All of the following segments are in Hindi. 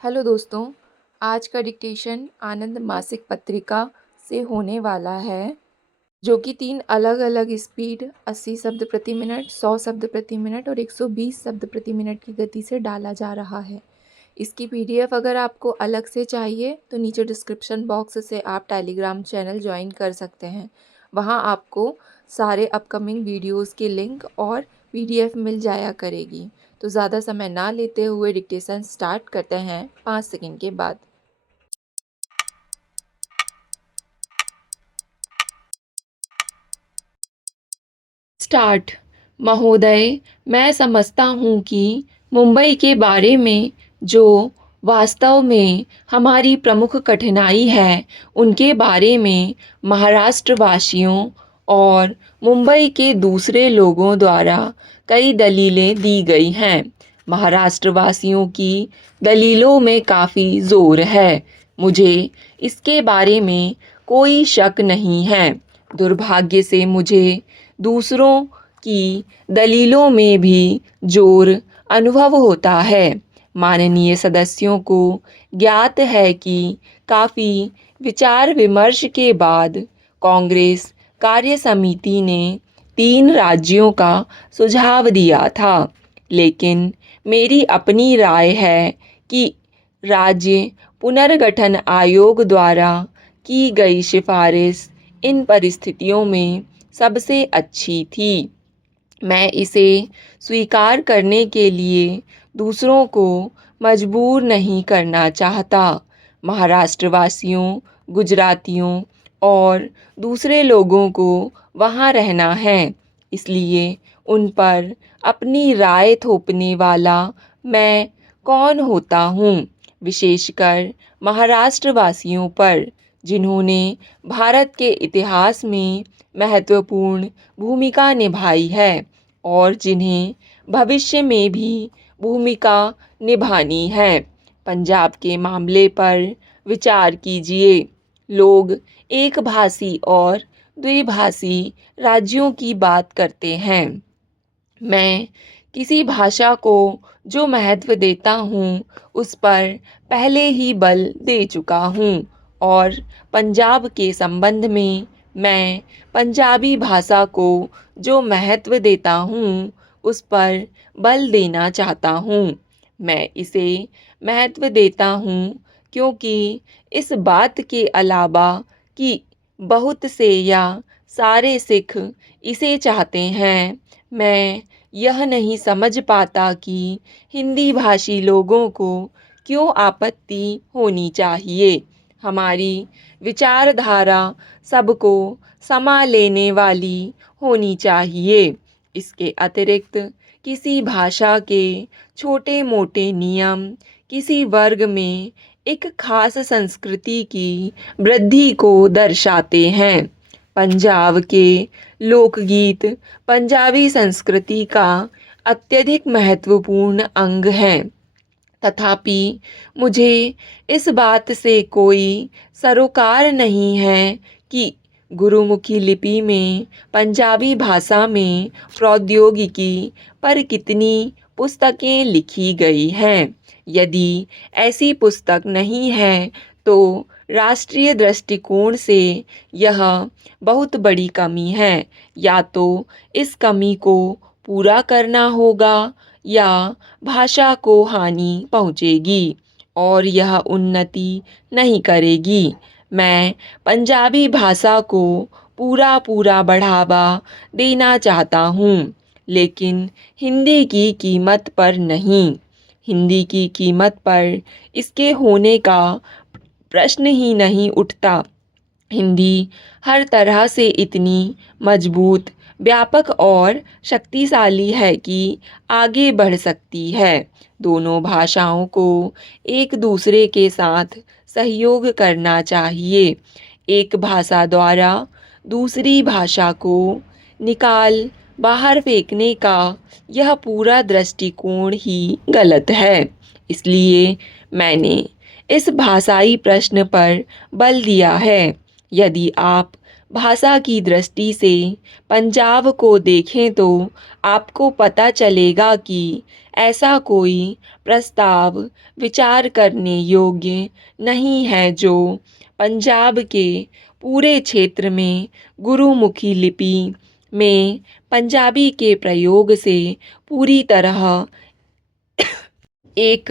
हेलो दोस्तों, आज का डिक्टेशन आनंद मासिक पत्रिका से होने वाला है, जो कि 3 अलग-अलग स्पीड 80 शब्द प्रति मिनट, 100 शब्द प्रति मिनट और 120 शब्द प्रति मिनट की गति से डाला जा रहा है। इसकी पीडीएफ अगर आपको अलग से चाहिए तो नीचे डिस्क्रिप्शन बॉक्स से आप टेलीग्राम चैनल ज्वाइन कर सकते हैं। वहाँ आपको सारे अपकमिंग वीडियोज़ की लिंक और पीडीएफ मिल जाया करेगी। तो ज़्यादा समय ना लेते हुए डिक्टेशन स्टार्ट करते हैं 5 सेकंड के बाद। स्टार्ट। महोदय, मैं समझता हूँ कि मुंबई के बारे में जो वास्तव में हमारी प्रमुख कठिनाई है, उनके बारे में महाराष्ट्र वासियों और मुंबई के दूसरे लोगों द्वारा कई दलीलें दी गई हैं। महाराष्ट्र वासियों की दलीलों में काफ़ी ज़ोर है। मुझे इसके बारे में कोई शक नहीं है। दुर्भाग्य से मुझे दूसरों की दलीलों में भी जोर अनुभव होता है। माननीय सदस्यों को ज्ञात है कि काफ़ी विचार विमर्श के बाद कांग्रेस कार्य समिति ने 3 राज्यों का सुझाव दिया था, लेकिन मेरी अपनी राय है कि राज्य पुनर्गठन आयोग द्वारा की गई सिफारिश इन परिस्थितियों में सबसे अच्छी थी। मैं इसे स्वीकार करने के लिए दूसरों को मजबूर नहीं करना चाहता। महाराष्ट्र वासियों, गुजरातियों और दूसरे लोगों को वहाँ रहना है, इसलिए उन पर अपनी राय थोपने वाला मैं कौन होता हूँ, विशेषकर महाराष्ट्र वासियों पर, जिन्होंने भारत के इतिहास में महत्वपूर्ण भूमिका निभाई है और जिन्हें भविष्य में भी भूमिका निभानी है। पंजाब के मामले पर विचार कीजिए। लोग एक भाषी और द्विभाषी राज्यों की बात करते हैं। मैं किसी भाषा को जो महत्व देता हूँ, उस पर पहले ही बल दे चुका हूँ और पंजाब के संबंध में मैं पंजाबी भाषा को जो महत्व देता हूँ, उस पर बल देना चाहता हूँ। मैं इसे महत्व देता हूँ क्योंकि इस बात के अलावा कि बहुत से या सारे सिख इसे चाहते हैं, मैं यह नहीं समझ पाता कि हिंदी भाषी लोगों को क्यों आपत्ति होनी चाहिए। हमारी विचारधारा सबको समा लेने वाली होनी चाहिए। इसके अतिरिक्त किसी भाषा के छोटे मोटे नियम किसी वर्ग में एक खास संस्कृति की वृद्धि को दर्शाते हैं। पंजाब के लोकगीत पंजाबी संस्कृति का अत्यधिक महत्वपूर्ण अंग हैं। तथापि मुझे इस बात से कोई सरोकार नहीं है कि गुरुमुखी लिपि में पंजाबी भाषा में प्रौद्योगिकी पर कितनी पुस्तकें लिखी गई हैं। यदि ऐसी पुस्तक नहीं है तो राष्ट्रीय दृष्टिकोण से यह बहुत बड़ी कमी है। या तो इस कमी को पूरा करना होगा या भाषा को हानि पहुँचेगी और यह उन्नति नहीं करेगी। मैं पंजाबी भाषा को पूरा बढ़ावा देना चाहता हूँ, लेकिन हिंदी की कीमत पर नहीं। हिंदी की कीमत पर इसके होने का प्रश्न ही नहीं उठता। हिंदी हर तरह से इतनी मजबूत, व्यापक और शक्तिशाली है कि आगे बढ़ सकती है। दोनों भाषाओं को एक दूसरे के साथ सहयोग करना चाहिए। एक भाषा द्वारा दूसरी भाषा को निकाल बाहर फेंकने का यह पूरा दृष्टिकोण ही गलत है। इसलिए मैंने इस भाषाई प्रश्न पर बल दिया है। यदि आप भाषा की दृष्टि से पंजाब को देखें तो आपको पता चलेगा कि ऐसा कोई प्रस्ताव विचार करने योग्य नहीं है जो पंजाब के पूरे क्षेत्र में गुरुमुखी लिपि में पंजाबी के प्रयोग से पूरी तरह एक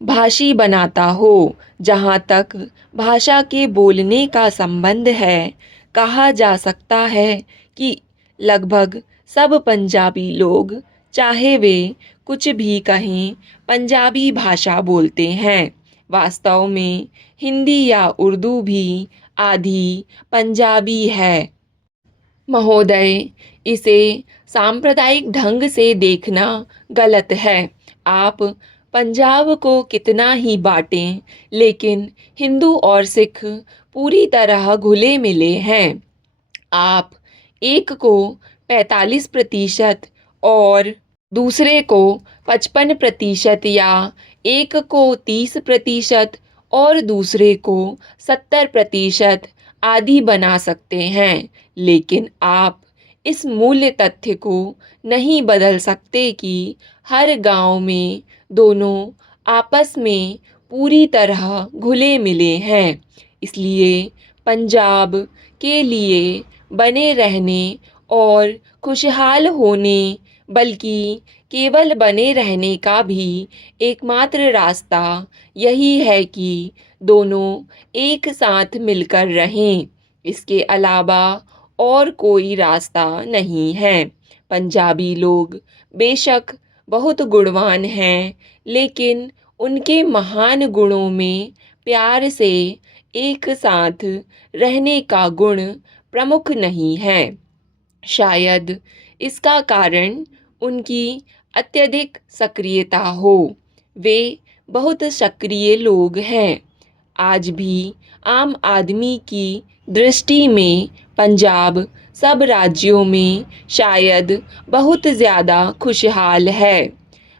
भाषी बनाता हो। जहाँ तक भाषा के बोलने का संबंध है, कहा जा सकता है कि लगभग सब पंजाबी लोग, चाहे वे कुछ भी कहें, पंजाबी भाषा बोलते हैं। वास्तव में हिंदी या उर्दू भी आधी पंजाबी है। महोदय, इसे सांप्रदायिक ढंग से देखना गलत है। आप पंजाब को कितना ही बांटें, लेकिन हिंदू और सिख पूरी तरह घुले मिले हैं। आप एक को 45% और दूसरे को 55% या एक को 30% और दूसरे को 70% आदि बना सकते हैं, लेकिन आप इस मूल्य तथ्य को नहीं बदल सकते कि हर गांव में दोनों आपस में पूरी तरह घुले मिले हैं। इसलिए पंजाब के लिए बने रहने और खुशहाल होने, बल्कि केवल बने रहने का भी एकमात्र रास्ता यही है कि दोनों एक साथ मिलकर रहें। इसके अलावा और कोई रास्ता नहीं है। पंजाबी लोग बेशक बहुत गुणवान हैं, लेकिन उनके महान गुणों में प्यार से एक साथ रहने का गुण प्रमुख नहीं है। शायद इसका कारण उनकी अत्यधिक सक्रियता हो। वे बहुत सक्रिय लोग हैं। आज भी आम आदमी की दृष्टि में पंजाब सब राज्यों में शायद बहुत ज़्यादा खुशहाल है।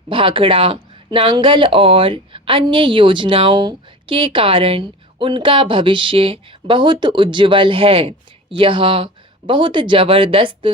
भाखड़ा नांगल और अन्य योजनाओं के कारण उनका भविष्य बहुत उज्जवल है। यह बहुत ज़बरदस्त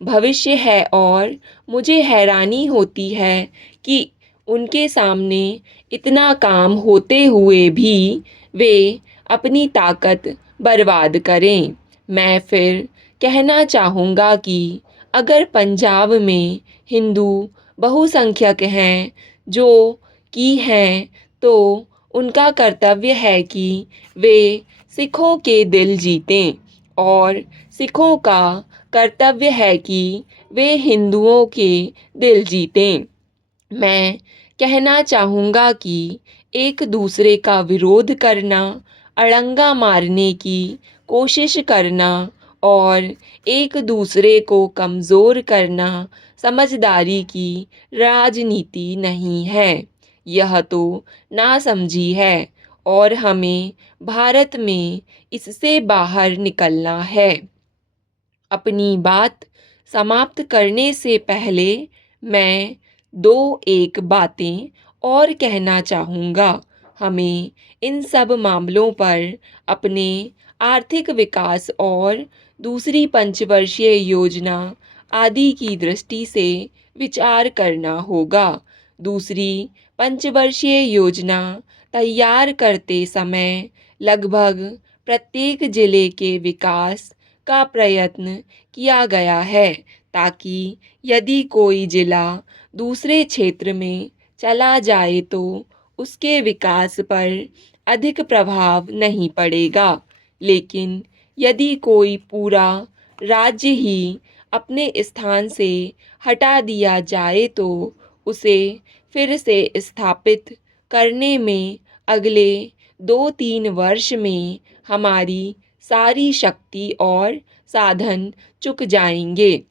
भविष्य है और मुझे हैरानी होती है कि उनके सामने इतना काम होते हुए भी वे अपनी ताकत बर्बाद करें। मैं फिर कहना चाहूँगा कि अगर पंजाब में हिंदू बहुसंख्यक हैं जो कि हैं, तो उनका कर्तव्य है कि वे सिखों के दिल जीतें और सिखों का कर्तव्य है कि वे हिंदुओं के दिल जीतें। मैं कहना चाहूँगा कि एक दूसरे का विरोध करना, अड़ंगा मारने की कोशिश करना और एक दूसरे को कमज़ोर करना समझदारी की राजनीति नहीं है। यह तो नासमझी है और हमें भारत में इससे बाहर निकलना है। अपनी बात समाप्त करने से पहले मैं दो एक बातें और कहना चाहूँगा। हमें इन सब मामलों पर अपने आर्थिक विकास और दूसरी पंचवर्षीय योजना आदि की दृष्टि से विचार करना होगा। दूसरी पंचवर्षीय योजना तैयार करते समय लगभग प्रत्येक जिले के विकास का प्रयत्न किया गया है, ताकि यदि कोई जिला दूसरे क्षेत्र में चला जाए तो उसके विकास पर अधिक प्रभाव नहीं पड़ेगा। लेकिन यदि कोई पूरा राज्य ही अपने स्थान से हटा दिया जाए तो उसे फिर से स्थापित करने में अगले 2-3 वर्ष में हमारी सारी शक्ति और साधन चुक जाएंगे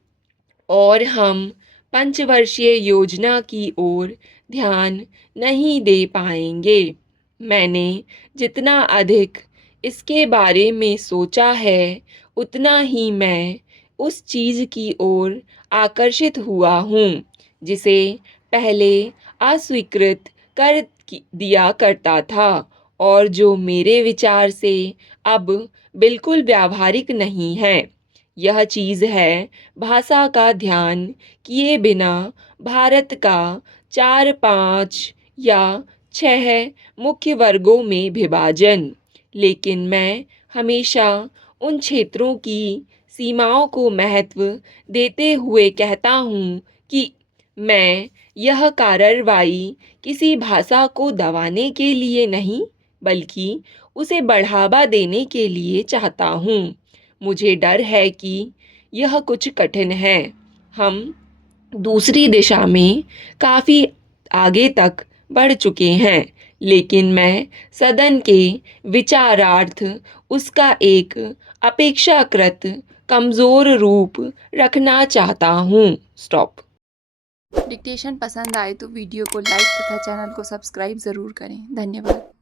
और हम पंचवर्षीय योजना की ओर ध्यान नहीं दे पाएंगे। मैंने जितना अधिक इसके बारे में सोचा है, उतना ही मैं उस चीज़ की ओर आकर्षित हुआ हूँ जिसे पहले अस्वीकृत कर दिया करता था और जो मेरे विचार से अब बिल्कुल व्यावहारिक नहीं है। यह चीज़ है भाषा का ध्यान किए बिना भारत का 4-5 या 6 मुख्य वर्गों में विभाजन। लेकिन मैं हमेशा उन क्षेत्रों की सीमाओं को महत्व देते हुए कहता हूँ कि मैं यह कार्रवाई किसी भाषा को दबाने के लिए नहीं, बल्कि उसे बढ़ावा देने के लिए चाहता हूँ। मुझे डर है कि यह कुछ कठिन है। हम दूसरी दिशा में काफ़ी आगे तक बढ़ चुके हैं, लेकिन मैं सदन के विचारार्थ उसका एक अपेक्षाकृत कमज़ोर रूप रखना चाहता हूँ। स्टॉप। डिक्टेशन पसंद आए तो वीडियो को लाइक तथा चैनल को सब्सक्राइब ज़रूर करें। धन्यवाद।